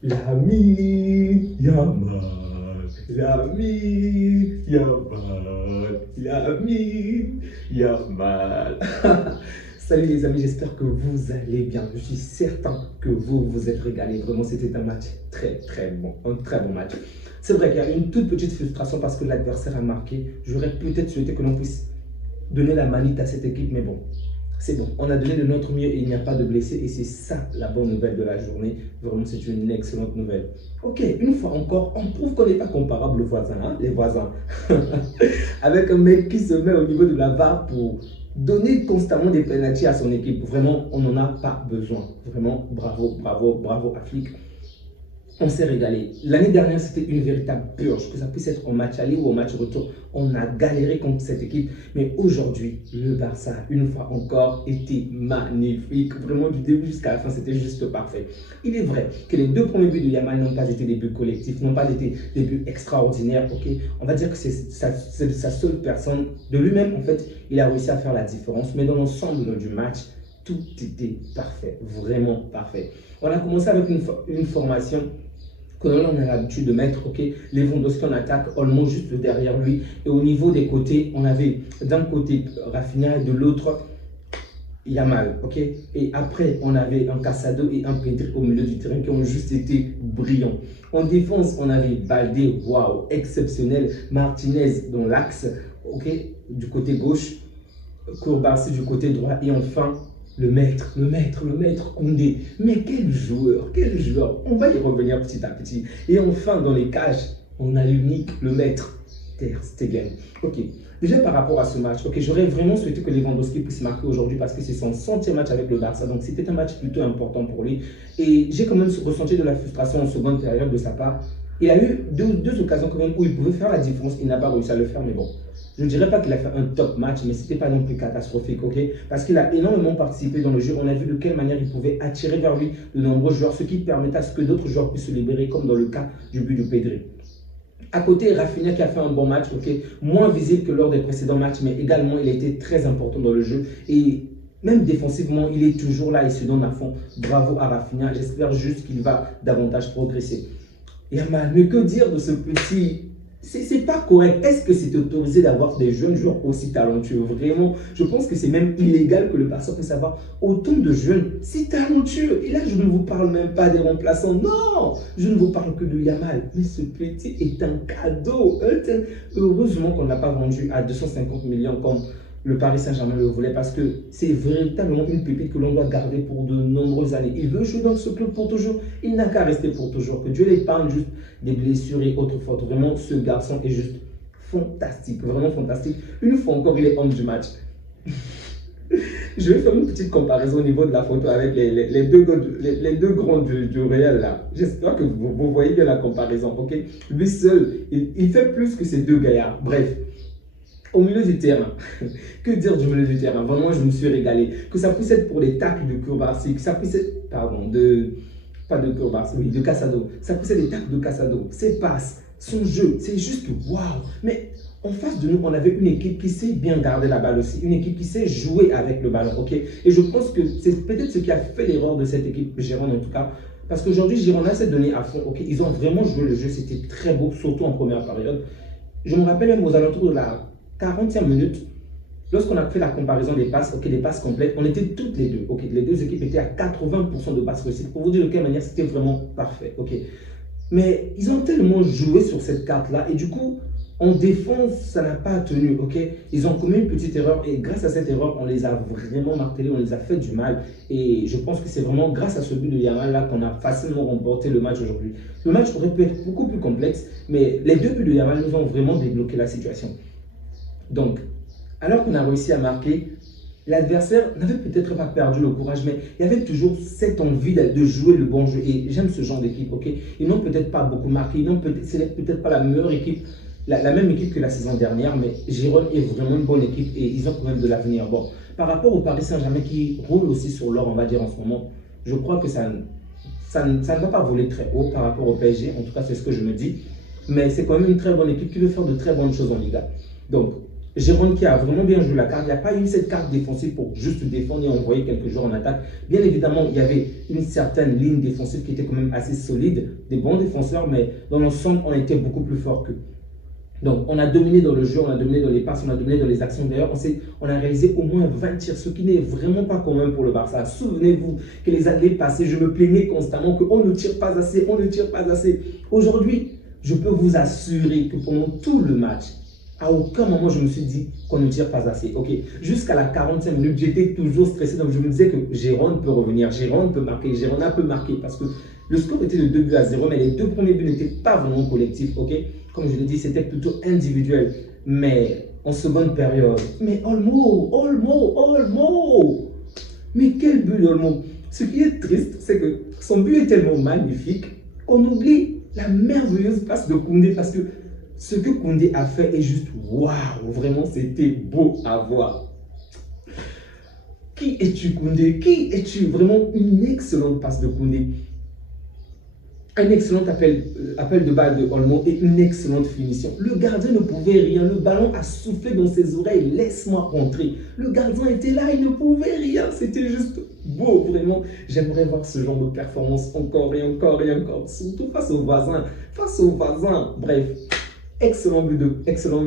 Lamine Yamal, Lamine Yamal, Lamine Yamal. Salut les amis, j'espère que vous allez bien. Je suis certain que vous vous êtes régalés. Vraiment, c'était un match très bon, un très bon match. C'est vrai qu'il y a une toute petite frustration parce que l'adversaire a marqué. J'aurais peut-être souhaité que l'on puisse donner la manite à cette équipe, mais bon, c'est bon. On a donné de notre mieux et il n'y a pas de blessés et c'est ça la bonne nouvelle de la journée. Vraiment, c'est une excellente nouvelle. Ok, une fois encore, on prouve qu'on n'est pas comparable aux voisins, hein, les voisins. Avec un mec qui se met au niveau de la VAR pour donner constamment des pénaltys à son équipe. Vraiment, on n'en a pas besoin. Vraiment, bravo à Flick. On s'est régalé. L'année dernière, c'était une véritable purge, que ça puisse être en match aller ou en match retour. On a galéré contre cette équipe. Mais aujourd'hui, le Barça, une fois encore, était magnifique. Vraiment, du début jusqu'à la fin, c'était juste parfait. Il est vrai que les deux premiers buts de Yamal n'ont pas été des buts collectifs, n'ont pas été des buts extraordinaires. Okay, on va dire que c'est sa seule personne. De lui-même, en fait, il a réussi à faire la différence. Mais dans l'ensemble du match, tout était parfait. Vraiment parfait. On a commencé avec une formation que l'on a l'habitude de mettre, ok, Lewandowski en attaque, Olmo juste derrière lui, et au niveau des côtés, on avait d'un côté Rafinha et de l'autre Yamal, ok, et après on avait un Casado et un Pedri au milieu du terrain qui ont juste été brillants. En défense, on avait Baldé, waouh, exceptionnel, Martinez dans l'axe, ok, du côté gauche, Kourbassi du côté droit, et enfin le maître Koundé. Mais quel joueur, quel joueur. On va y revenir petit à petit. Et enfin, dans les cages, on a l'unique, le maître, Ter Stegen. Ok, déjà par rapport à ce match, ok, j'aurais vraiment souhaité que Lewandowski puisse marquer aujourd'hui parce que c'est son centième match avec le Barça, donc c'était un match plutôt important pour lui. Et j'ai quand même ressenti de la frustration en seconde période de sa part. Il a eu deux occasions quand même où il pouvait faire la différence, il n'a pas réussi à le faire, mais bon. Je ne dirais pas qu'il a fait un top match, mais ce n'était pas non plus catastrophique, ok? Parce qu'il a énormément participé dans le jeu. On a vu de quelle manière il pouvait attirer vers lui de nombreux joueurs, ce qui permettait à ce que d'autres joueurs puissent se libérer, comme dans le cas du but de Pedri. À côté, Rafinha qui a fait un bon match, ok, moins visible que lors des précédents matchs, mais également il a été très important dans le jeu. Et même défensivement, il est toujours là, il se donne à fond. Bravo à Rafinha, j'espère juste qu'il va davantage progresser. Yamal, mais que dire de ce petit? C'est pas correct. Est-ce que c'est autorisé d'avoir des jeunes joueurs aussi talentueux? Vraiment, je pense que c'est même illégal que le Barça puisse avoir autant de jeunes si talentueux. Et là, je ne vous parle même pas des remplaçants. Non, je ne vous parle que de Yamal. Mais ce petit est un cadeau. Heureusement qu'on ne l'a pas vendu à 250 millions comme le Paris Saint-Germain le voulait parce que c'est véritablement une pépite que l'on doit garder pour de nombreuses années. Il veut jouer dans ce club pour toujours. Il n'a qu'à rester pour toujours. Que Dieu l'épargne juste des blessures et autres fautes. Vraiment, ce garçon est juste fantastique. Vraiment fantastique. Une fois encore, il est homme du match. Je vais faire une petite comparaison au niveau de la photo avec les deux grands du Real là. J'espère que vous voyez bien la comparaison. Ok, lui seul, il fait plus que ces deux gaillards. Bref. Au milieu du terrain, que dire du milieu du terrain? Vraiment, je me suis régalé. Que ça puisse être pour des tacles de Kourbassi, que ça puisse être, pardon, pas de Kourbassi, oui, de Casado. Ça puisse être des tacles de Casado, ses passes, son jeu, c'est juste waouh. Mais en face de nous, on avait une équipe qui sait bien garder la balle aussi, une équipe qui sait jouer avec le ballon, ok? Et je pense que c'est peut-être ce qui a fait l'erreur de cette équipe Girondine en tout cas. Parce qu'aujourd'hui, Girondin s'est donné à fond, ok? Ils ont vraiment joué le jeu, c'était très beau, surtout en première période. Je me rappelle même aux alentours de la 40e minute, lorsqu'on a fait la comparaison des passes, ok, des passes complètes, on était toutes les deux, ok, les deux équipes étaient à 80% de passes réussies. Pour vous dire de quelle manière c'était vraiment parfait, ok. Mais ils ont tellement joué sur cette carte-là et du coup, en défense, ça n'a pas tenu, ok. Ils ont commis une petite erreur et grâce à cette erreur, on les a vraiment martelés, on les a fait du mal. Et je pense que c'est vraiment grâce à ce but de Yamal là qu'on a facilement remporté le match aujourd'hui. Le match aurait pu être beaucoup plus complexe, mais les deux buts de Yamal nous ont vraiment débloqué la situation. Donc, alors qu'on a réussi à marquer, l'adversaire n'avait peut-être pas perdu le courage, mais il y avait toujours cette envie de jouer le bon jeu. Et j'aime ce genre d'équipe, ok? Ils n'ont peut-être pas beaucoup marqué, ce n'est peut-être pas la meilleure équipe, la même équipe que la saison dernière, mais Girone est vraiment une bonne équipe et ils ont quand même de l'avenir. Bon, par rapport au Paris Saint-Germain qui roule aussi sur l'or, on va dire en ce moment, je crois que ça ne va pas voler très haut par rapport au PSG, en tout cas c'est ce que je me dis, mais c'est quand même une très bonne équipe qui veut faire de très bonnes choses en Liga. Donc, Jérôme qui a vraiment bien joué la carte. Il n'y a pas eu cette carte défensive pour juste défendre et envoyer quelques joueurs en attaque. Bien évidemment, il y avait une certaine ligne défensive qui était quand même assez solide, des bons défenseurs, mais dans l'ensemble, on était beaucoup plus fort qu'eux. Donc, on a dominé dans le jeu, on a dominé dans les passes, on a dominé dans les actions. D'ailleurs, on a réalisé au moins 20 tirs, ce qui n'est vraiment pas commun pour le Barça. Souvenez-vous que les années passées, je me plaignais constamment qu'on ne tire pas assez, on ne tire pas assez. Aujourd'hui, je peux vous assurer que pendant tout le match, à aucun moment je me suis dit qu'on ne tire pas assez. Ok, jusqu'à la 45 minutes, j'étais toujours stressé. Donc je me disais que Jérôme peut revenir, Jérôme peut marquer, Jérôme peut marquer. Parce que le score était de 2 buts à 0, mais les deux premiers buts n'étaient pas vraiment collectifs. Ok, comme je l'ai dit, c'était plutôt individuel. Mais en seconde période, mais Olmo. Mais quel but d'Olmo! Ce qui est triste, c'est que son but est tellement magnifique qu'on oublie la merveilleuse passe de Koundé, parce que ce que Koundé a fait est juste waouh, vraiment c'était beau à voir. Qui es-tu, Koundé? Qui es-tu? Vraiment une excellente passe de Koundé. Un excellent appel de balle de Olmo et une excellente finition. Le gardien ne pouvait rien, le ballon a soufflé dans ses oreilles, laisse-moi rentrer. Le gardien était là, il ne pouvait rien, c'était juste beau, vraiment. J'aimerais voir ce genre de performance encore et encore et encore, surtout face aux voisins, bref. Excellent but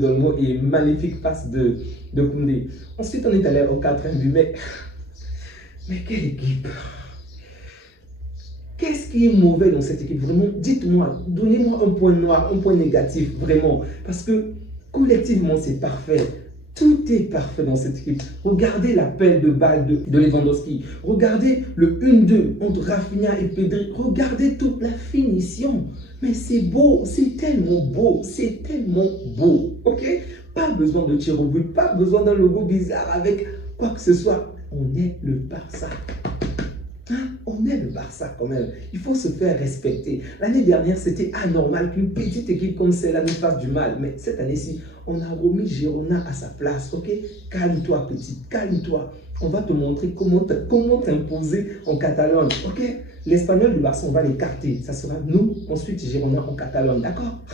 d'Olmo et magnifique passe de Koundé. Ensuite, on est allé au 4e but, mais quelle équipe! Qu'est-ce qui est mauvais dans cette équipe? Vraiment, dites-moi, donnez-moi un point noir, un point négatif, vraiment. Parce que collectivement, c'est parfait. Tout est parfait dans cette équipe. Regardez l'appel de balle de Lewandowski. Regardez le 1-2 entre Rafinha et Pedri. Regardez toute la finition. Mais c'est beau, c'est tellement beau, ok? Pas besoin de tir au but, pas besoin d'un logo bizarre avec quoi que ce soit. On est le Barça. On est le Barça quand même. Il faut se faire respecter. L'année dernière, c'était anormal qu'une petite équipe comme celle-là nous fasse du mal. Mais cette année-ci, on a remis Girona à sa place. Ok? Calme-toi, petite, calme-toi. On va te montrer comment t'imposer en Catalogne. Ok? L'Espagnol du Barça, on va l'écarter. Ça sera nous, ensuite Girona en Catalogne. D'accord?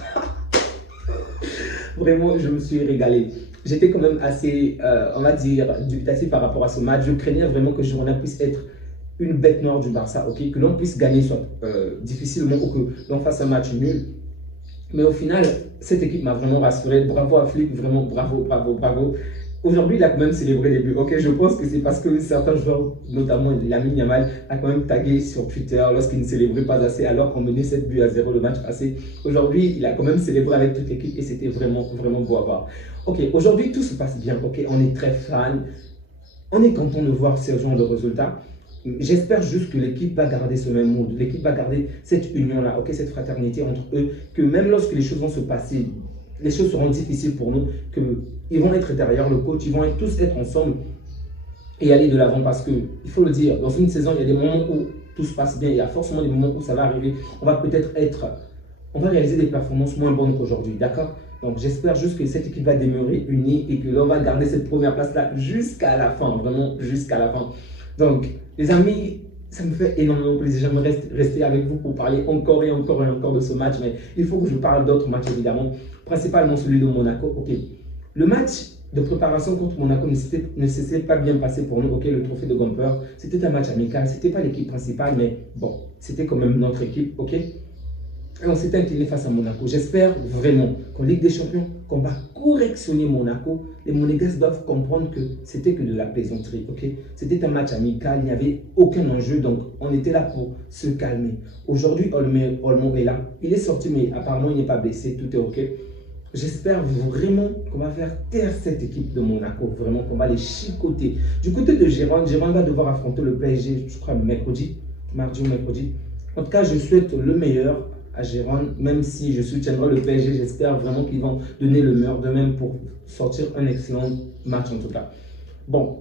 Vraiment, je me suis régalé. J'étais quand même assez, on va dire, dubitatif par rapport à ce match. Je craignais vraiment que Girona puisse être une bête noire du Barça, ok, que l'on puisse gagner soit difficilement ou que l'on fasse un match nul. Mais au final, cette équipe m'a vraiment rassuré. Bravo à Flick, vraiment bravo. Aujourd'hui, il a quand même célébré les buts. Ok, je pense que c'est parce que certains joueurs, notamment Lamine Yamal, a quand même tagué sur Twitter lorsqu'il ne célébrait pas assez alors qu'on menait 7 buts à 0 le match passé. Aujourd'hui, il a quand même célébré avec toute l'équipe et c'était vraiment beau à voir. Ok, aujourd'hui, tout se passe bien. Ok, on est très fan. On est content de voir ce genre de résultats. J'espère juste que l'équipe va garder ce même mood, l'équipe va garder cette union-là, ok, cette fraternité entre eux, que même lorsque les choses vont se passer, les choses seront difficiles pour nous, qu'ils vont être derrière le coach, ils vont tous être ensemble et aller de l'avant parce que, il faut le dire, dans une saison, il y a des moments où tout se passe bien, il y a forcément des moments où ça va arriver, on va réaliser des performances moins bonnes qu'aujourd'hui, d'accord? Donc j'espère juste que cette équipe va demeurer unie et que l'on va garder cette première place-là jusqu'à la fin, vraiment jusqu'à la fin. Donc, les amis, ça me fait énormément plaisir. J'aimerais rester avec vous pour parler encore et encore de ce match, mais il faut que je parle d'autres matchs évidemment, principalement celui de Monaco. Ok, le match de préparation contre Monaco ne s'était pas bien passé pour nous. Ok, le trophée de Gomper, c'était un match amical, c'était pas l'équipe principale, mais bon, c'était quand même notre équipe. Ok. Et on s'est incliné face à Monaco. J'espère vraiment qu'en Ligue des Champions, qu'on va correctionner Monaco. Les Monégasques doivent comprendre que c'était que de la plaisanterie. Okay? C'était un match amical, il n'y avait aucun enjeu, donc on était là pour se calmer. Aujourd'hui, Olmo est là. Il est sorti, mais apparemment, il n'est pas blessé, tout est OK. J'espère vraiment qu'on va faire taire cette équipe de Monaco, vraiment qu'on va les chicoter. Du côté de Jérôme va devoir affronter le PSG, je crois, mardi ou mercredi. En tout cas, je souhaite le meilleur à Jérôme, même si je soutiendrai le PSG, j'espère vraiment qu'ils vont donner le meilleur d'eux-mêmes pour sortir un excellent match en tout cas. Bon,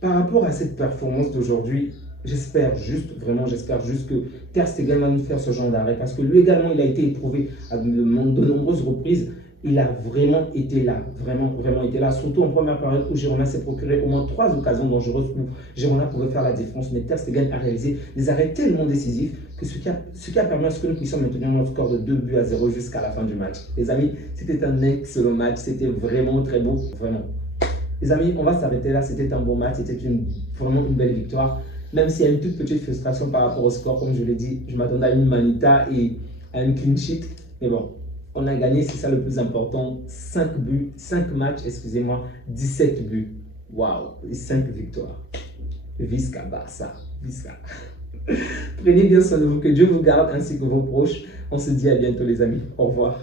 par rapport à cette performance d'aujourd'hui, j'espère juste que Ter Stegen va nous faire ce genre d'arrêt parce que lui également, il a été éprouvé à de nombreuses reprises. Il a vraiment été là, vraiment été là, surtout en première période où Girona s'est procuré au moins 3 occasions dangereuses où Girona pouvait faire la différence. Mais Ter Stegen a réalisé des arrêts tellement décisifs ce qui a permis à ce que nous puissions maintenir notre score de 2-0 jusqu'à la fin du match. Les amis, c'était un excellent match, c'était vraiment très beau, vraiment. Les amis, on va s'arrêter là, c'était un beau match, c'était vraiment une belle victoire. Même s'il y a une toute petite frustration par rapport au score, comme je l'ai dit, je m'attendais à une manita et à une clean sheet. Mais bon, on a gagné, c'est ça le plus important. 5 buts, 5 matchs, excusez-moi, 17 buts. Waouh, et 5 victoires. Visca Barça, Visca. Prenez bien soin de vous, que Dieu vous garde ainsi que vos proches. On se dit à bientôt les amis. Au revoir.